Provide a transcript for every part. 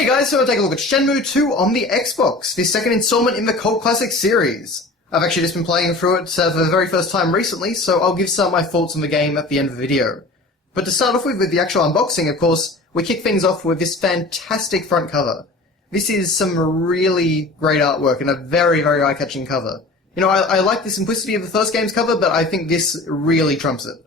Hey guys, so we'll take a look at Shenmue II on the Xbox, the second installment in the Cult Classic series. I've actually just been playing through it for the very first time recently, so I'll give some of my thoughts on the game at the end of the video. But to start off with the actual unboxing, of course, we kick things off with this fantastic front cover. This is some really great artwork and a very, very eye-catching cover. You know, I like the simplicity of the first game's cover, but I think this really trumps it.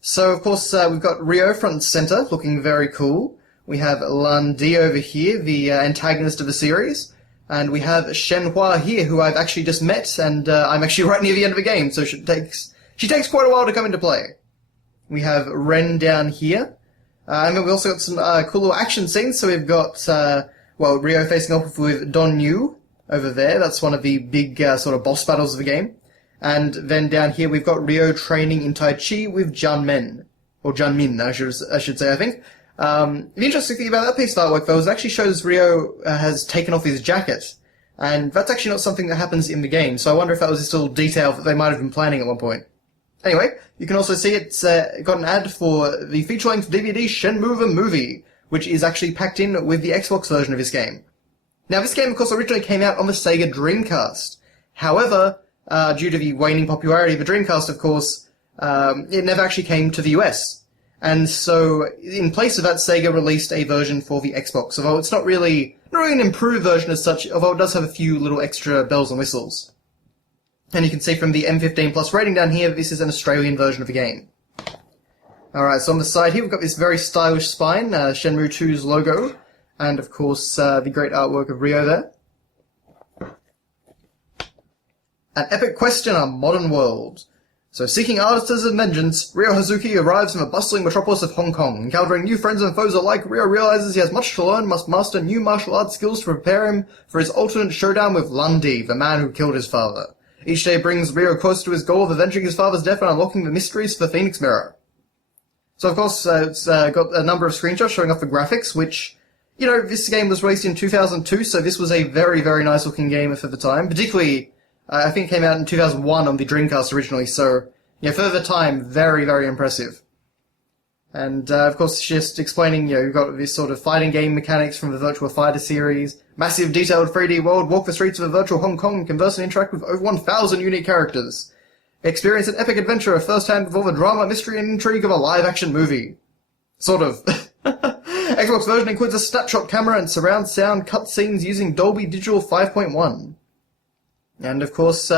So, of course, we've got Ryo front and center, looking very cool. We have Lan Di over here, the antagonist of the series. And we have Shenhua here, who I've actually just met, and I'm actually right near the end of the game, so she takes quite a while to come into play. We have Ren down here. And then we've also got some cool little action scenes, so we've got, Ryo facing off with Don Yu over there. That's one of the big sort of boss battles of the game. And then down here we've got Ryo training in Tai Chi with Janmin. Or Janmin, I should say, I think. The interesting thing about that piece of artwork, though, is it actually shows Ryo has taken off his jacket. And that's actually not something that happens in the game, so I wonder if that was just a little detail that they might have been planning at one point. Anyway, you can also see it's got an ad for the feature-length DVD Shenmue the Movie, which is actually packed in with the Xbox version of this game. Now, this game, of course, originally came out on the Sega Dreamcast. However, due to the waning popularity of the Dreamcast, of course, it never actually came to the US. And so, in place of that, Sega released a version for the Xbox, although it's not really an improved version as such, although it does have a few little extra bells and whistles. And you can see from the M15 Plus rating down here, this is an Australian version of the game. Alright, so on the side here, we've got this very stylish spine, Shenmue 2's logo, and of course, the great artwork of Ryo there. An epic quest in a modern world. So, seeking arbiters of vengeance, Ryo Hazuki arrives from the bustling metropolis of Hong Kong. Encountering new friends and foes alike, Ryo realizes he has much to learn, must master new martial arts skills to prepare him for his ultimate showdown with Lan Di, the man who killed his father. Each day brings Ryo closer to his goal of avenging his father's death and unlocking the mysteries of the Phoenix Mirror. So, of course, it's got a number of screenshots showing off the graphics, which, you know, this game was released in 2002, so this was a very, very nice-looking game for the time. Particularly, I think it came out in 2001 on the Dreamcast originally, so, yeah, for the time, very, very impressive. And, of course, just explaining, you know, you've got this sort of fighting game mechanics from the Virtua Fighter series, massive detailed 3D world, walk the streets of a virtual Hong Kong, and converse and interact with over 1,000 unique characters. Experience an epic adventure firsthand with all the drama, mystery, and intrigue of a live-action movie. Sort of. Xbox version includes a snapshot camera and surround sound cutscenes using Dolby Digital 5.1. And, of course,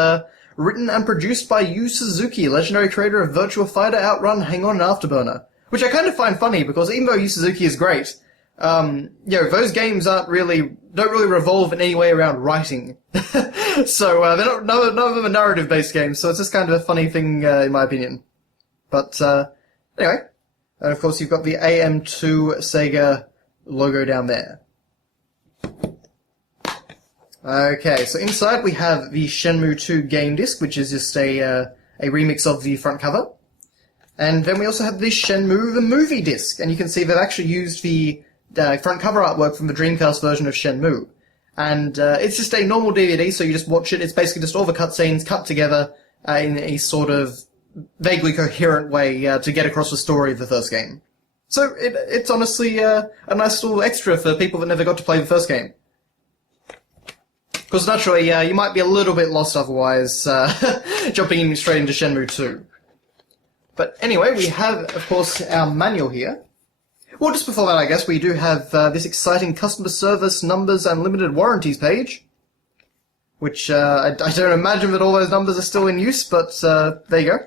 written and produced by Yu Suzuki, legendary creator of Virtua Fighter, Outrun, Hang On, and Afterburner. Which I kind of find funny, because even though Yu Suzuki is great, you know, those games don't really revolve in any way around writing. So, they're none of them are narrative-based games, so it's just kind of a funny thing, in my opinion. But, anyway. And of course you've got the AM2 Sega logo down there. Okay, so inside we have the Shenmue 2 game disc, which is just a remix of the front cover. And then we also have the Shenmue the movie disc, and you can see they've actually used the front cover artwork from the Dreamcast version of Shenmue. And it's just a normal DVD, so you just watch it. It's basically just all the cutscenes cut together in a sort of vaguely coherent way to get across the story of the first game. So it's honestly a nice little extra for people that never got to play the first game. Because naturally, you might be a little bit lost otherwise, jumping in straight into Shenmue 2. But anyway, we have, of course, our manual here. Well, just before that, I guess, we do have this exciting customer service numbers and limited warranties page. Which, I don't imagine that all those numbers are still in use, but there you go.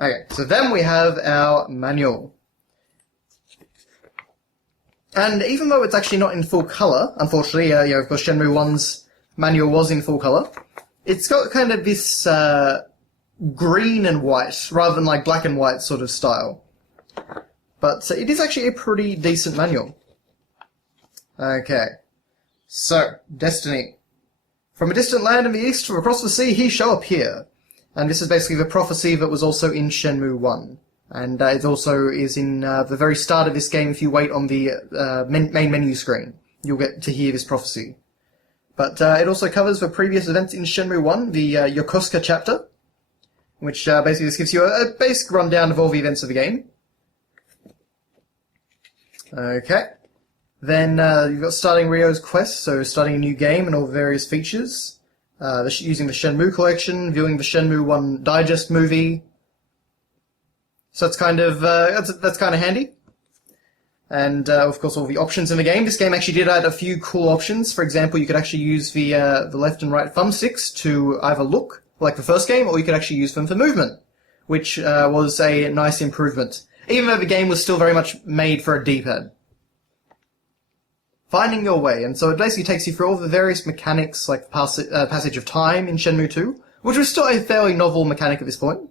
Okay, so then we have our manual. And even though it's actually not in full colour, unfortunately, you know, of course Shenmue 1's manual was in full colour, it's got kind of this green and white, rather than like black and white sort of style. But it is actually a pretty decent manual. Okay. So, Destiny. From a distant land in the east, from across the sea, he shall appear. And this is basically the prophecy that was also in Shenmue 1. And it also is in the very start of this game. If you wait on the main menu screen, you'll get to hear this prophecy. But it also covers the previous events in Shenmue 1, the Yokosuka chapter, which basically just gives you a basic rundown of all the events of the game. Okay. Then you've got starting Ryo's quest, so starting a new game and all the various features. Using the Shenmue collection, viewing the Shenmue 1 digest movie. So that's kind of handy. And of course all the options in the game. This game actually did add a few cool options. For example, you could actually use the left and right thumbsticks to either look like the first game, or you could actually use them for movement, which was a nice improvement, even though the game was still very much made for a D-pad. Finding your way, and so it basically takes you through all the various mechanics, like passage of time in Shenmue II, which was still a fairly novel mechanic at this point.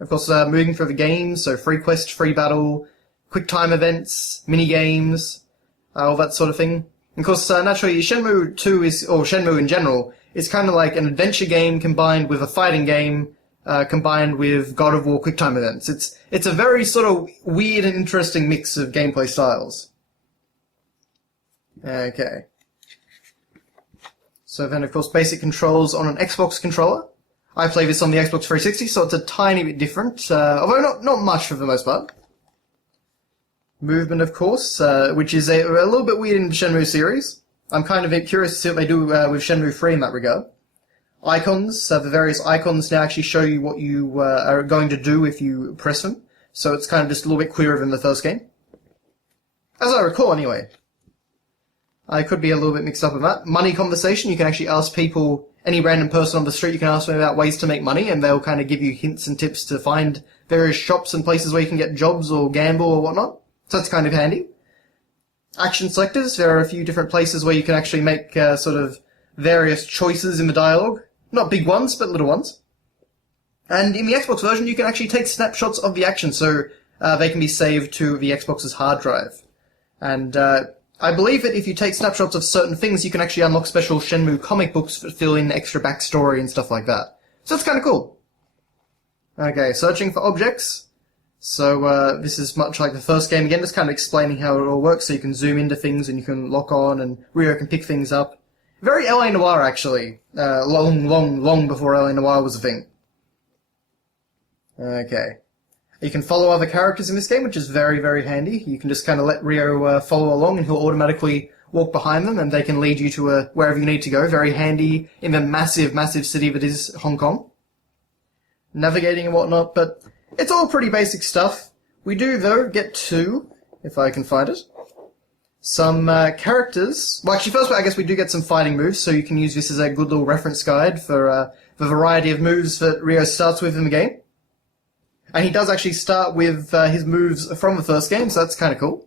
Of course, moving through the game, so free quest, free battle, quick time events, mini-games, all that sort of thing. And of course, naturally, Shenmue 2 or Shenmue in general, is kind of like an adventure game combined with a fighting game, combined with God of War quick time events. It's a very sort of weird and interesting mix of gameplay styles. Okay. So then, of course, basic controls on an Xbox controller. I play this on the Xbox 360, so it's a tiny bit different, although not much for the most part. Movement, of course, which is a little bit weird in the Shenmue series. I'm kind of curious to see what they do with Shenmue 3 in that regard. Icons, the various icons now actually show you what you are going to do if you press them, so it's kind of just a little bit clearer than the first game. As I recall, anyway. I could be a little bit mixed up with that. Money conversation, you can actually ask people, any random person on the street, you can ask them about ways to make money, and they'll kind of give you hints and tips to find various shops and places where you can get jobs or gamble or whatnot. So that's kind of handy. Action selectors, there are a few different places where you can actually make sort of various choices in the dialogue. Not big ones, but little ones. And in the Xbox version, you can actually take snapshots of the action, so they can be saved to the Xbox's hard drive. And I believe that if you take snapshots of certain things, you can actually unlock special Shenmue comic books that fill in extra backstory and stuff like that. So that's kind of cool. Okay, searching for objects. So this is much like the first game again, just kind of explaining how it all works, so you can zoom into things and you can lock on and Ryo can pick things up. Very LA Noire, actually. Long before LA Noire was a thing. Okay. You can follow other characters in this game, which is very, very handy. You can just kind of let Ryo follow along and he'll automatically walk behind them and they can lead you to wherever you need to go. Very handy in the massive, massive city that is Hong Kong. Navigating and whatnot, but it's all pretty basic stuff. We do, though, get to, if I can find it, some characters. Well, actually, first, I guess we do get some fighting moves, so you can use this as a good little reference guide for the variety of moves that Ryo starts with in the game. And he does actually start with his moves from the first game, so that's kind of cool.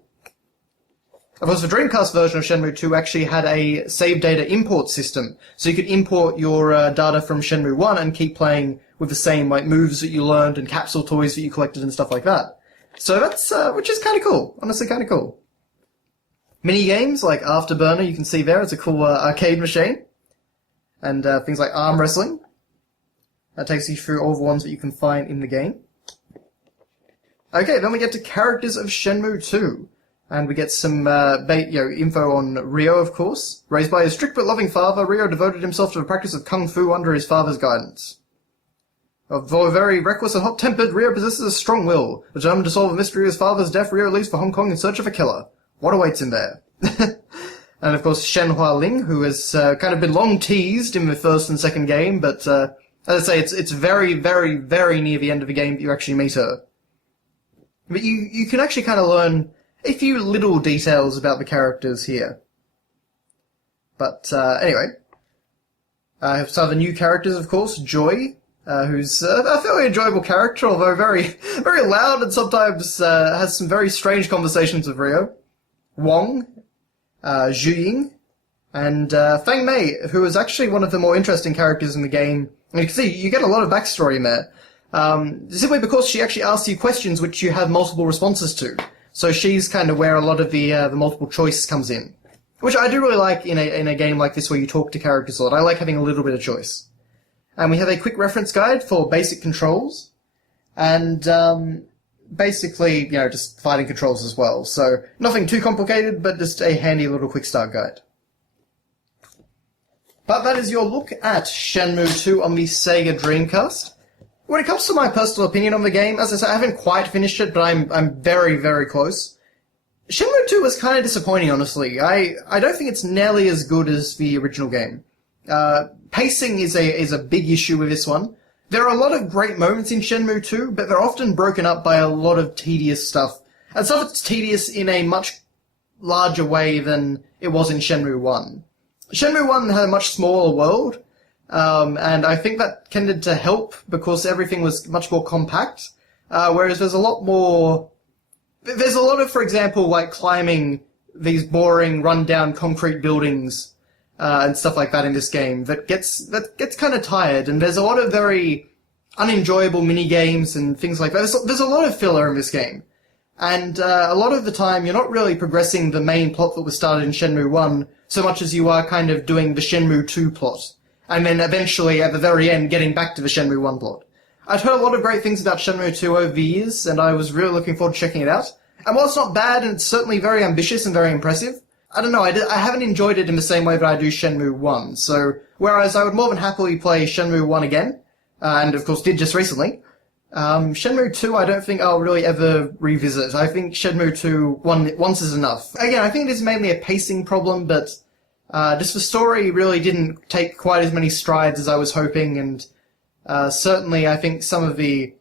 Of course, the Dreamcast version of Shenmue II actually had a save data import system, so you could import your data from Shenmue 1 and keep playing with the same like moves that you learned and capsule toys that you collected and stuff like that. So that's, which is kind of cool. Honestly, kind of cool. Mini-games like Afterburner, you can see there. It's a cool arcade machine. And things like arm wrestling. That takes you through all the ones that you can find in the game. Okay, then we get to characters of Shenmue 2. And we get some info on Ryo, of course. Raised by his strict but loving father, Ryo devoted himself to the practice of kung fu under his father's guidance. Although very reckless and hot-tempered, Ryo possesses a strong will. Determined to solve a mystery of his father's death, Ryo leaves for Hong Kong in search of a killer. What awaits him there? And of course, Shen Hualing, who has kind of been long teased in the first and second game, but as I say, it's very, very, very near the end of the game that you actually meet her. But you can actually kind of learn a few little details about the characters here. But anyway, I have some of the new characters, of course. Joy, who's a fairly enjoyable character, although very, very loud and sometimes has some very strange conversations with Ryo. Wong, Zhu Ying, and Fang Mei, who is actually one of the more interesting characters in the game. And you can see, you get a lot of backstory in there. Simply because she actually asks you questions which you have multiple responses to. So she's kind of where a lot of the multiple choice comes in. Which I do really like in a game like this where you talk to characters a lot. I like having a little bit of choice. And we have a quick reference guide for basic controls. And basically, just fighting controls as well. So nothing too complicated, but just a handy little quick start guide. But that is your look at Shenmue II on the Sega Dreamcast. When it comes to my personal opinion on the game, as I say, I haven't quite finished it, but I'm very, very close. Shenmue 2 was kind of disappointing, honestly. I don't think it's nearly as good as the original game. Pacing is a big issue with this one. There are a lot of great moments in Shenmue 2, but they're often broken up by a lot of tedious stuff. And stuff that's tedious in a much larger way than it was in Shenmue 1. Shenmue 1 had a much smaller world, and I think that tended to help because everything was much more compact, whereas there's a lot of, for example, like climbing these boring, run-down concrete buildings, and stuff like that in this game that gets kind of tired, and there's a lot of very unenjoyable mini-games and things like that. There's a lot of filler in this game. And a lot of the time, you're not really progressing the main plot that was started in Shenmue 1 so much as you are kind of doing the Shenmue 2 plot. And then eventually, at the very end, getting back to the Shenmue 1 plot. I'd heard a lot of great things about Shenmue 2 over the years, and I was really looking forward to checking it out. And while it's not bad, and it's certainly very ambitious and very impressive, I don't know, I haven't enjoyed it in the same way that I do Shenmue 1. So, whereas I would more than happily play Shenmue 1 again, and of course did just recently, Shenmue 2 I don't think I'll really ever revisit. I think Shenmue 2 once is enough. Again, I think it is mainly a pacing problem, but just the story really didn't take quite as many strides as I was hoping, and certainly I think some of the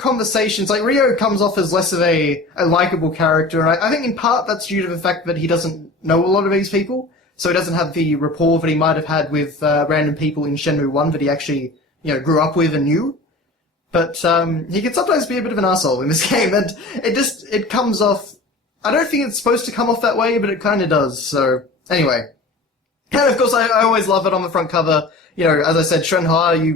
conversations, like Ryo comes off as less of a likable character, and I think in part that's due to the fact that he doesn't know a lot of these people, so he doesn't have the rapport that he might have had with random people in Shenmue 1 that he actually, grew up with and knew. But he can sometimes be a bit of an asshole in this game, and it comes off. I don't think it's supposed to come off that way, but it kind of does. So anyway, and of course I always love it on the front cover. As I said, Shenhua, you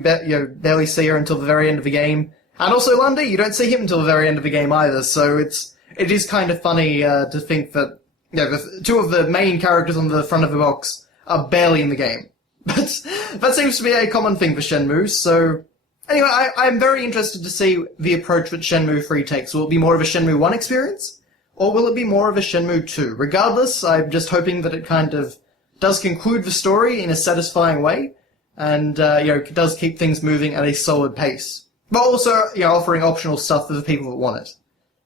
barely see her until the very end of the game, and also Lundy, you don't see him until the very end of the game either. So it is kind of funny to think that the two of the main characters on the front of the box are barely in the game. But that seems to be a common thing for Shenmue. So. Anyway, I'm very interested to see the approach that Shenmue 3 takes. Will it be more of a Shenmue 1 experience? Or will it be more of a Shenmue 2? Regardless, I'm just hoping that it kind of does conclude the story in a satisfying way, and, does keep things moving at a solid pace. But also, offering optional stuff for the people that want it.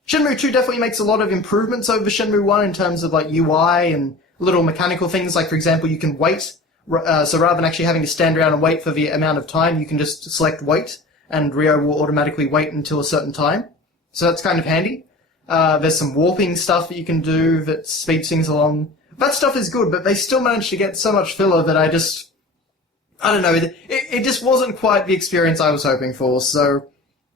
Shenmue 2 definitely makes a lot of improvements over Shenmue 1 in terms of, UI and little mechanical things, like, for example, you can wait. So rather than actually having to stand around and wait for the amount of time, you can just select wait, and Ryo will automatically wait until a certain time. So that's kind of handy. There's some warping stuff that you can do that speeds things along. That stuff is good, but they still managed to get so much filler that I don't know, it just wasn't quite the experience I was hoping for. So,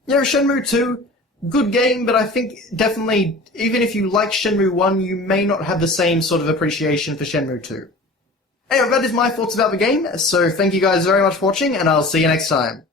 Shenmue 2, good game, but I think definitely, even if you like Shenmue 1, you may not have the same sort of appreciation for Shenmue 2. Anyway, that is my thoughts about the game, so thank you guys very much for watching, and I'll see you next time.